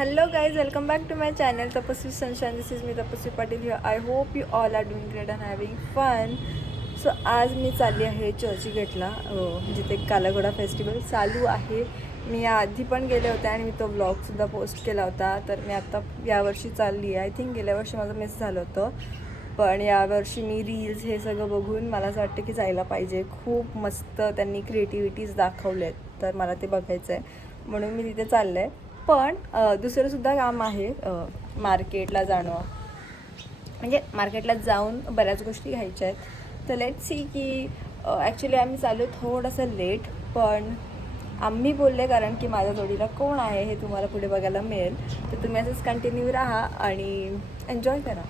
Hello guys, welcome back to my channel Tapasvi Sunshine. This is me Tapasvi Patil here. I hope you all are doing great and having fun. So आज मी चालली आहे चर्चगेटला, जिथे Kala Ghoda festival चालू आहे. मी आधी पण गेले होते आणि मी तो व्लॉगसुद्धा पोस्ट केला होता. तर मी आता यावर्षी चालली आहे. आय थिंक गेल्या वर्षी माझं मिस झालं होतं, पण यावर्षी मी रील्स हे सगळं बघून मला असं वाटतं की जायला पाहिजे. खूप मस्त त्यांनी क्रिएटिव्हिटीज दाखवलेत, तर मला ते बघायचं आहे म्हणून मी तिथे चाललं आहे. पण दुसरंसुद्धा काम आहे, मार्केटला जाणं, म्हणजे मार्केटला जाऊन बऱ्याच गोष्टी घ्यायच्या आहेत. तर लेट्स सी की ॲक्च्युली आम्ही चालू थोडंसं लेट, पण आम्ही बोलले कारण की माझ्या जोडीला कोण आहे हे तुम्हाला पुढे बघायला मिळेल. तर तुम्ही असंच कंटिन्यू राहा आणि एन्जॉय करा.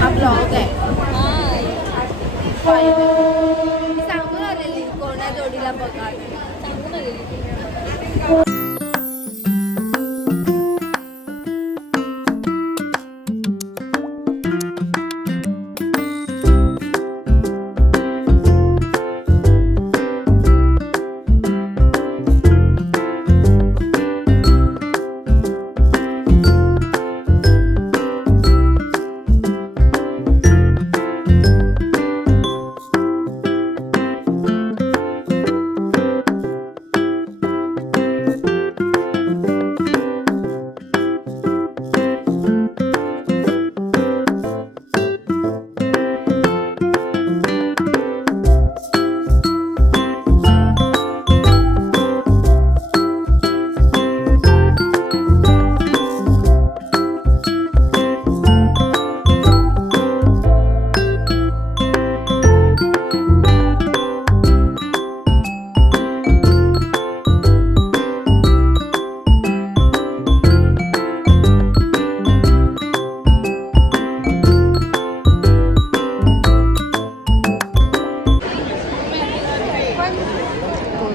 हा ब्लॉग आहे. सांगून आलेली कोणा जोडीला बघा, सांगून आलेली.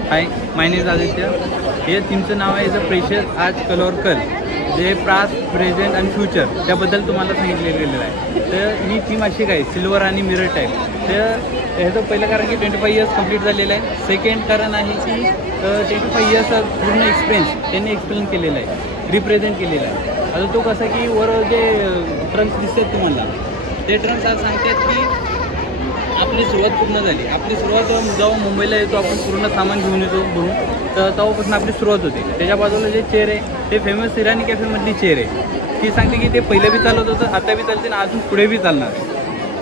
हाय, माय नेम इज आदित्य. हे थीमचं नाव आहे द प्रेशर आर्ट कलर कल, जे पास्ट, प्रेझेंट आणि फ्युचर त्याबद्दल तुम्हाला सांगितलं गेलेलं आहे. तर ही थीम अशी काय, सिल्वर आणि मिरर टाईप. तर ह्याचं पहिलं कारण की 25 इयर्स कंप्लीट झालेलं आहे. सेकंड कारण आहे की 25 इयर्सचा पूर्ण एक्सपिरियन्स त्यांनी एक्सप्लेन केलेला आहे, रिप्रेझेंट केलेला आहे. आता तो कसा की वर जे ट्रम्स दिसतात तुम्हाला, ते ट्रम्स आज सांगतात की आपली सुरुवात पूर्ण झाली. आपली सुरुवात जेव्हा मुंबईला येतो आपण, पूर्ण सामान घेऊन येतो भरून, तर तेव्हापासून आपली सुरुवात होते. त्याच्या बाजूला जे चेअर आहे ते फेमस इराणी कॅफेमधली चेअर आहे. ती सांगते की ते पहिलं बी चालत होतं, आता बी चालते आणि अजून पुढे बी चालणार.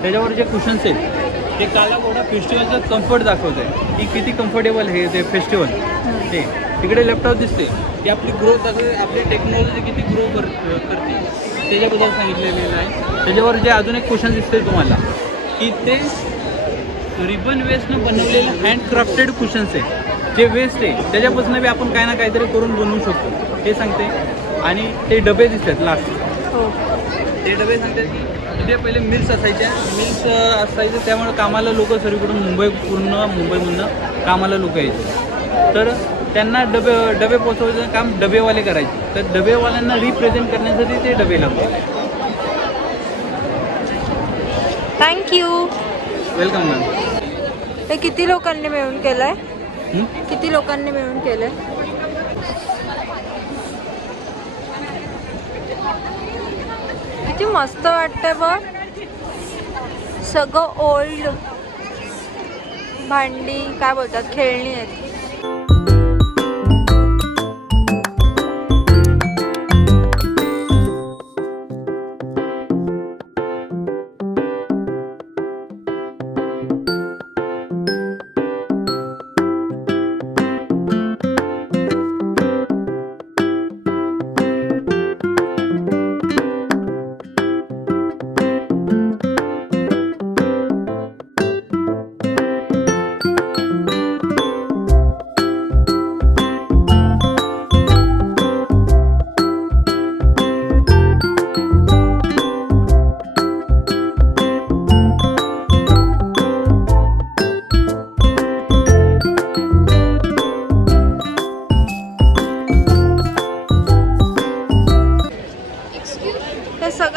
त्याच्यावर जे कुशन्स आहेत ते कालाघोडा फेस्टिवलचं कम्फर्ट दाखवतं आहे की किती कम्फर्टेबल हे ते फेस्टिवल. ते तिकडे लॅपटॉप दिसते की आपली ग्रोथ, असं आपली टेक्नॉलॉजी किती ग्रो करते त्याच्याबद्दल सांगितलेलं आहे. त्याच्यावर जे अजून एक क्वेश्चन दिसते तुम्हाला की ते रिबन वेस्टनं बनवलेले हँडक्राफ्टेड कुशन्स आहे. जे वेस्ट आहे त्याच्यापासून बी आपण काय ना काहीतरी करून बनवू शकतो हे सांगते. आणि ते डबे दिसतात लास्ट, ते डबे सांगतात की तिथे पहिले मिल्स असायचे, त्यामुळे कामाला लोक सर्वीकडून पूर्ण मुंबईमधून कामाला लोक यायचे. तर त्यांना डबे पोचवायचं काम डबेवाले करायचे. तर डबेवाल्यांना रिप्रेझेंट करण्यासाठी ते डबे लागले. थँक्यू. Welcome ma'am. हे किती लोकांनी मिळून केलंय? किती लोकांनी मिळून केलंय? किती मस्त वाटतंय बघ. सगळं ओल्ड भांडी, काय बोलतात, खेळणी आहेत.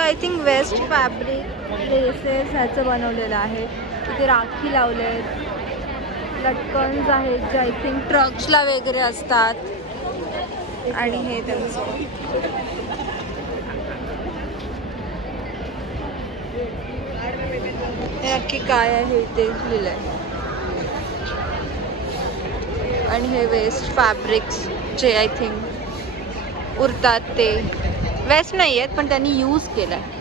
I think waste fabric dresses ह्याचं बनवलेलं आहे. इथे राखी लावले आहेत. लटकन्स आहेत जे आय थिंक ट्रक्सला वगैरे असतात. आणि हे त्यांचं हे नक्की काय आहे ते लिहिलंय. आणि हे वेस्ट फॅब्रिक्स जे आय थिंक उरतात ते वेस्ट नाही आहेत पण त्यांनी यूज केलं आहे.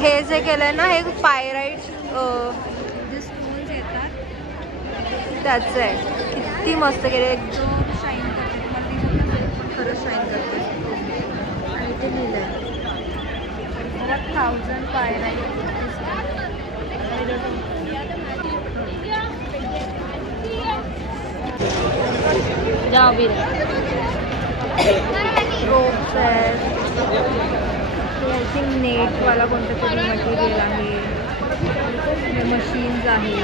हे जे केलंय ना हे पायराइट जे स्टोन्स येतात त्याचं आहे. किती मस्त केलं, एकदम शाईन करते. तुम्हाला दिसत नसेल पण खरंच शाईन करते. आणि ते लिहिलंय 1000 पायराइट. रोप्स आहेत. आय थिंक नेटवाला कोणतं तरी मटेरियल आहे. मशीन्स आहे.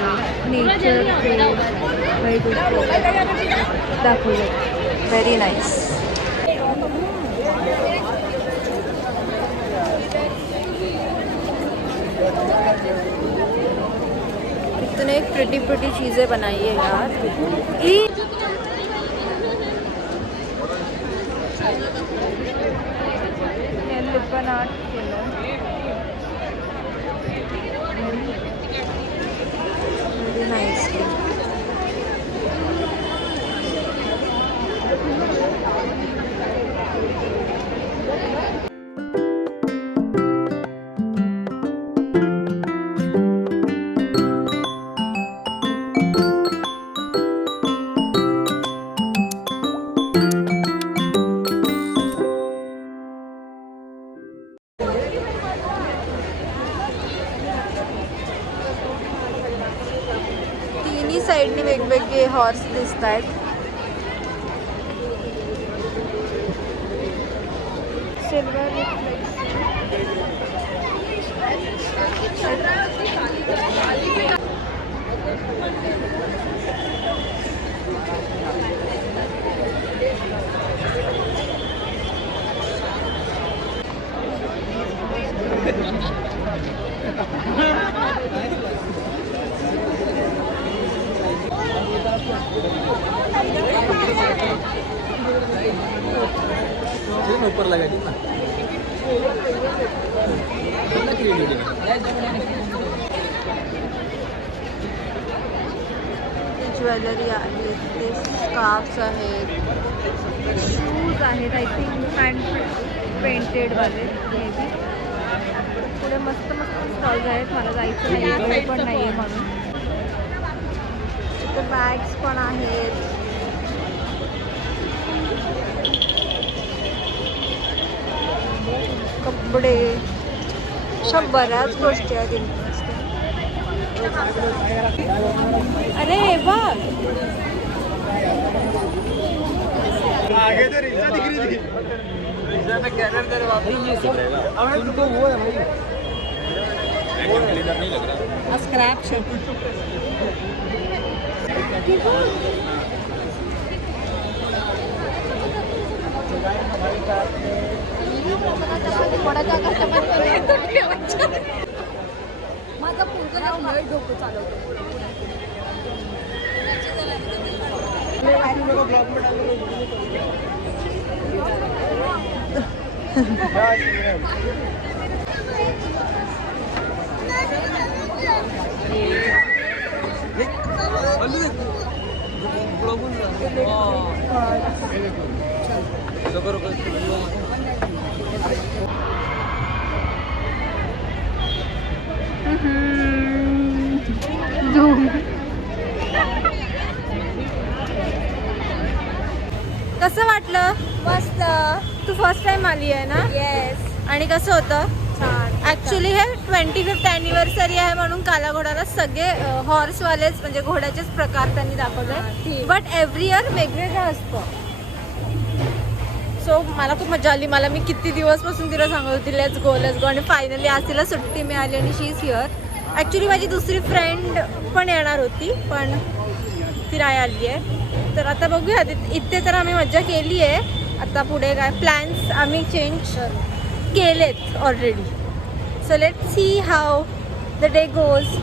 नेचर काही गोष्टी दाखवलं. Very nice. इतने प्रिटी प्रिटी चीज़ें बनाई है यार. पण आर्ट केलं. Very nicely. साइडने वेगवेगळे हॉर्स दिसत आहेत. सिल्वर ऊपर लगा दी ना. ज्वेलरी आहे. ते स्कार्फ्स आहेत. शूज आहेत. आय थिंक हँड पेंटेडवाले मे बी. पुढे मस्त मस्त स्टॉल्स आहेत. मला जायचं नाही वेळ पण नाही आहे म्हणून. इथे बॅग्स पण आहेत. कपडे अशा बऱ्याच गोष्टी आहेत. अरे बघ स्क्रैप माझा पूर्ण डोकं चालवतो. झूम. कसं वाटलं? मस्त. तू फर्स्ट टाइम आली आहे ना? येस. आणि कसं होतं? छान. ॲक्च्युली हे 25th ॲनिव्हर्सरी आहे म्हणून काला घोडाला सगळे हॉर्सवालेच म्हणजे घोड्याचेच प्रकार त्यांनी दाखवले. ठीक. बट एव्हरी इयर वेगवेगळं असतं. सो मला खूप मजा आली. मी किती दिवसपासून तिला सांगत होती लेट्स गो आणि फायनली आज तिला सुट्टी मिळाली आणि शी इज हिअर. ॲक्च्युली माझी दुसरी फ्रेंड पण येणार होती पण ती नाही आली आहे. तर आता बघूया. इथे तर आम्ही मजा केली आहे. आता पुढे काय प्लॅन्स आम्ही चेंज केलेत already. So let see how the day goes.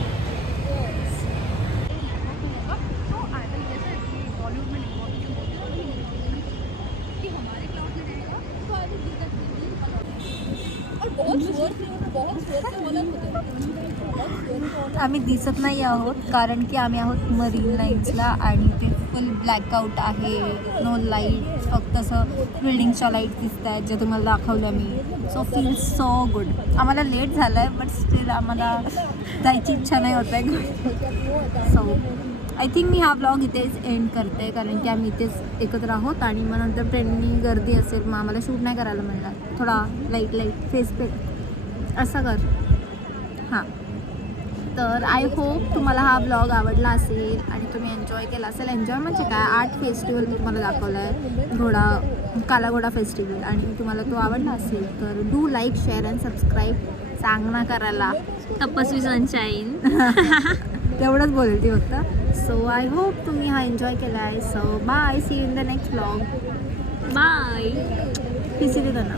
आम्ही दिसत नाही आहोत कारण की आम्ही आहोत मरीन लाईन्सला आणि ते फुल ब्लॅकआउट आहे. नो लाईट, फक्त असं बिल्डिंगच्या लाईट दिसत आहेत जे तुम्हाला दाखवलं मी. So feel so good. आम्हाला लेट झालं आहे बट स्टील आम्हाला जायची इच्छा नाही होत आहे. सो आय थिंक मी हा ब्लॉग इथेच एंड करते कारण की आम्ही इथेच एकत्र आहोत आणि मग नंतर ट्रेननी गर्दी असेल मग आम्हाला शूट नाही करायला मिळणार. थोडा लाईट फेस पे असं कर. हां, तर आय होप तुम्हाला हा ब्लॉग आवडला असेल आणि तुम्ही एन्जॉय केला असेल. एन्जॉय म्हणजे काय, आर्ट फेस्टिवल तुम्हाला दाखवला आहे काला घोडा फेस्टिवल आणि तुम्हाला तो आवडला असेल तर do like share and subscribe. सांगणं करायला तपस्वी सनशाईन. तेवढंच बोलेल ती फक्त. सो आय होप तुम्ही हा एन्जॉय केला आहे. So bye, see you in the next blog. Bye. पिसी देताना